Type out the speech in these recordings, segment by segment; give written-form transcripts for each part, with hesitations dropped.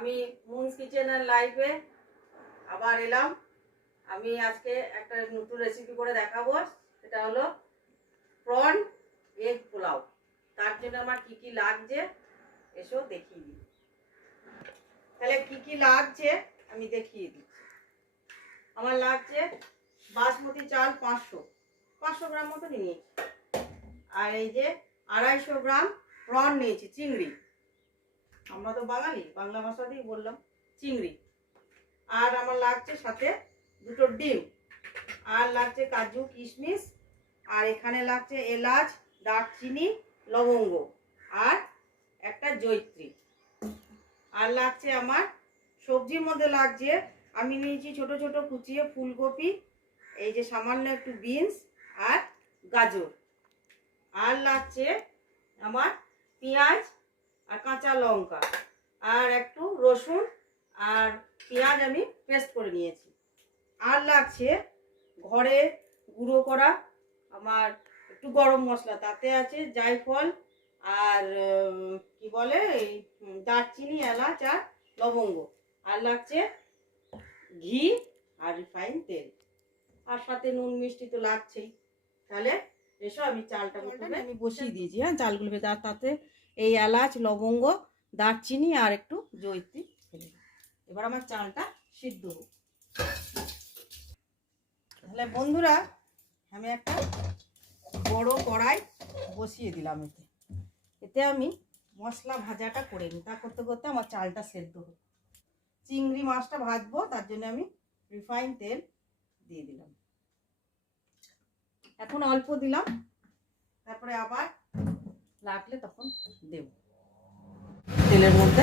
আমি মুনস কিচেনের লাইভে আবার এলাম। আমি আজকে একটা নতুন রেসিপি করে দেখাবো। সেটা হলো প্রন এগ পোলাও। তার জন্য আমার কি কি লাগছে এসো দেখিয়ে দিই। তাহলে কি কি লাগছে আমি দেখিয়ে দিচ্ছি। আমার লাগছে বাসমতি চাল 500 গ্রাম মতো নিয়েছি। আর এই যে 250 গ্রাম প্রন নিয়েছি, চিংড়ি। আমরা তো বাঙালি, বাংলা ভাষা দিয়ে বললাম, চিংড়ি। আর আমার লাগছে সাথে 2টো ডিম, আর লাগছে কাজু কিশমিশ, আর এখানে লাগছে এলাচ, দারচিনি, লবঙ্গ, আর একটা জয়িত্রী। আর লাগছে আমার সবজির মধ্যে লাগছে, আমি নিয়েছি ছোট ছোট কুচিয়ে ফুলকপি, এই যে সামান্য একটু বিনস আর গাজর। আর লাগছে আমার পেঁয়াজ আর কাঁচা লঙ্কা আর একটু রসুন আর পেঁয়াজ আমি পেস্ট করে নিয়েছি। আর লাগছে ঘরে গুঁড়ো করা আমার একটু গরম মশলা, তাতে আছে জায়ফল আর কি বলে এই দারচিনি, এলাচ আর লবঙ্গ। আর লাগছে ঘি আর রিফাইন তেল, আর সাথে নুন মিষ্টি তো লাগছেই। তাহলে এসো আমি চালটা আমি বসিয়ে দিয়েছি। হ্যাঁ, চালগুলো ভেজে, আর তাতে এই এলাচ, লবঙ্গ, দারচিনি আর একটু জয়িত্রী ফেলে। এবার আমার চালটা সিদ্ধ হোক। তাহলে বন্ধুরা, আমি একটা বড় কড়াই বসিয়ে দিলাম। এতে আমি মশলা ভাজাটা করে নিই। তা করতে করতে আমার চালটা সেদ্ধ হোক। চিংড়ি মাছটা ভাজবো, তার জন্য আমি রিফাইন তেল দিয়ে দিলাম। এখন অল্প দিলাম, তারপরে আবার লাগলে তখন দেব তেলের মধ্যে।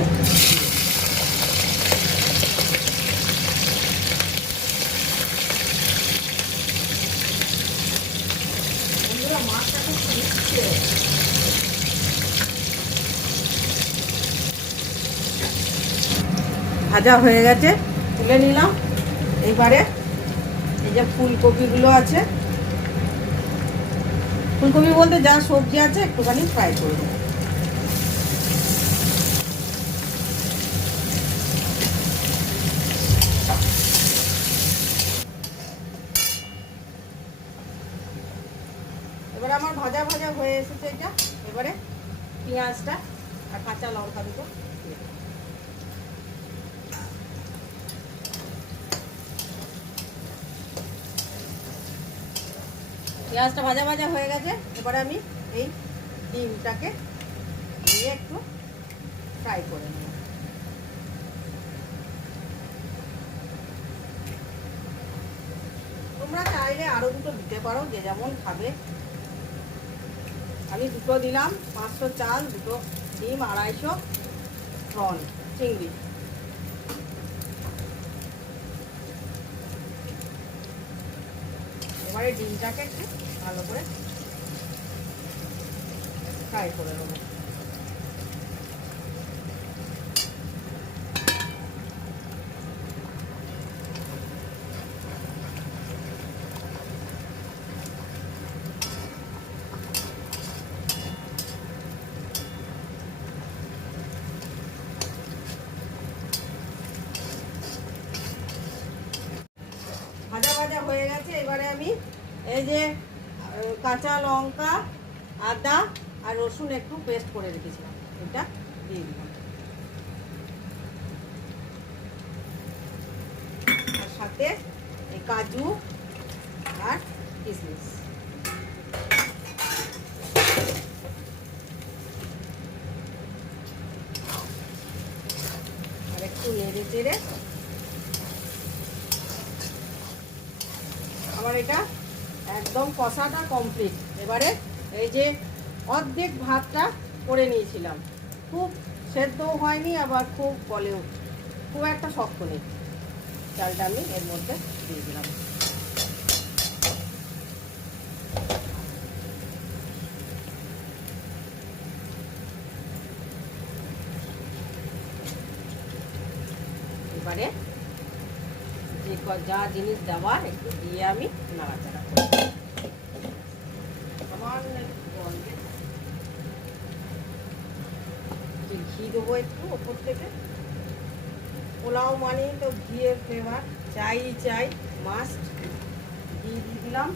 বন্ধুরা, মাছটা খুব মিশছে। ভাজা হয়ে গেছে, তুলে নিলাম। এইবারে এই যে ফুলকপিগুলো আছে, ফুলকপি বলতে যা সবজি আছে একটুখানি ফ্রাই করে দেবো। এবারে আমার ভাজা ভাজা হয়ে এসেছে এটা। এবারে পেঁয়াজটা আর কাঁচা লঙ্কা দুটো পেঁয়াজটা ভাজা ভাজা হয়ে গেছে। এবারে আমি এই ডিমটাকে দিয়ে একটু ফ্রাই করে নেব। তোমরা চাইলে আরো দুটো দিতে পারো, যে যেমন খাবে। আমি দুটো দিলাম, 500 চাল, 2টো ডিম, 250 প্রন চিংড়ি। এবারে ডিমটাকে একটু ভালো করে ফ্রাই করে নেব। ভাজা ভাজা হয়ে গেছে। এবারে আমি এই যে কাঁচা লঙ্কা, আদা আর রসুন একটু পেস্ট করে রেখেছিলাম, এটা দিয়ে দিলাম। আর সাথে এই কাজু আর কিশমিশ। আর একটু নেড়ে চেড়ে আমার এটা একদম কষাটা কমপ্লিট। এবারে এই যে অর্ধেক ভাতটা করে নিয়েছিলাম, খুব সেদ্ধও হয়নি আবার খুব বলেও খুব একটা শক্ত নেই, চালটা আমি এর মধ্যে দিয়ে দিলাম। এবারে যে যা জিনিস দেওয়ার একটু দিয়ে আমি নাড়াচাড়া করব। আমার ঘি দেবো একটু ওপর থেকে। পোলাও মানে তো ঘিয়ের ফ্লেভার, চাই চাই মাস্ট। ঘি দিয়ে দিলাম।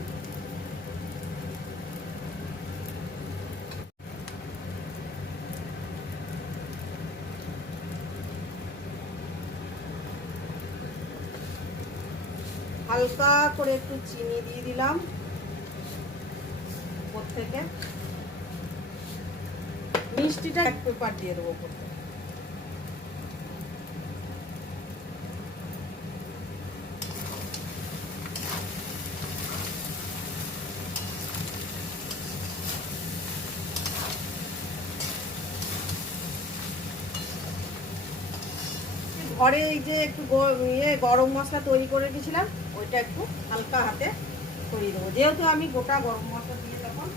হালকা করে একটু চিনি দিয়ে দিলাম উপর থেকে। মিষ্টিটা এক পেপার দিয়ে দেবো উপর থেকে। ঘরে এই যে একটু গরম মশলা তৈরি করে রেখেছিলাম, ওইটা একটু হালকা হাতে ছড়িয়ে দেবো, যেহেতু আমি গোটা গরম মশলা দিয়ে তখন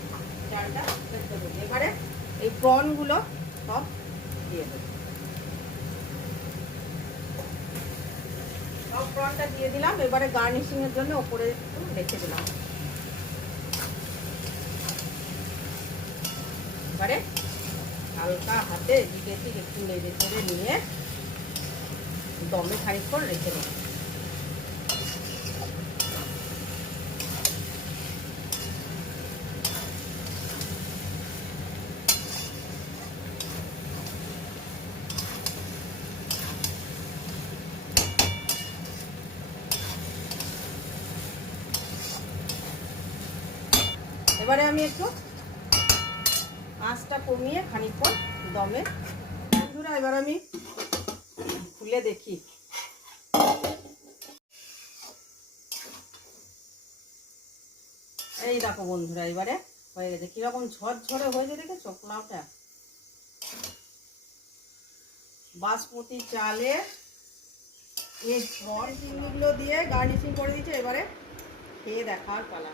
চালটা সেদ্ধ করি। এবারে এই প্রনগুলো সব দিয়ে দেবো। সব প্রনটা দিয়ে দিলাম। এবারে গার্নিশিংয়ের জন্য ওপরে একটু রেখে দিলাম। এবারে হালকা হাতে এদিকে একটু নেড়ে চেড়ে নিয়ে দমে খানিকক্ষণ রেখে দেবো। এবারে আমি একটু আঁচটা কমিয়ে খানিকক্ষণ দমে। বন্ধুরা এবার আমি খুলে দেখি। এই দেখো বন্ধুরা, এবারে হয়ে গেছে। কিরকম ঝরঝরে হয়েছে দেখেছো পোলাওটা? বাসমতি চালের এই ঝড় চিংড়িগুলো দিয়ে গার্নিশিং করে দিয়েছে। এবারে খেয়ে দেখার পালা।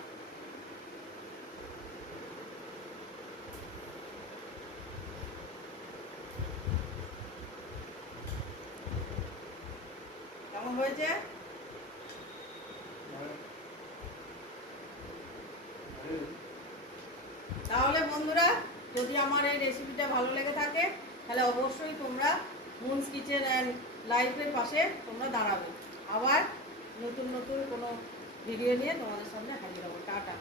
কেমন হয়েছে? তাহলে বন্ধুরা, যদি আমার এই রেসিপিটা ভালো লেগে থাকে তাহলে অবশ্যই তোমরা মুনস কিচেন অ্যান্ড লাইফের পাশে তোমরা দাঁড়াবে। আবার নতুন নতুন কোনো ভিডিও নিয়ে তোমাদের সামনে হাজির হবো। টাটা।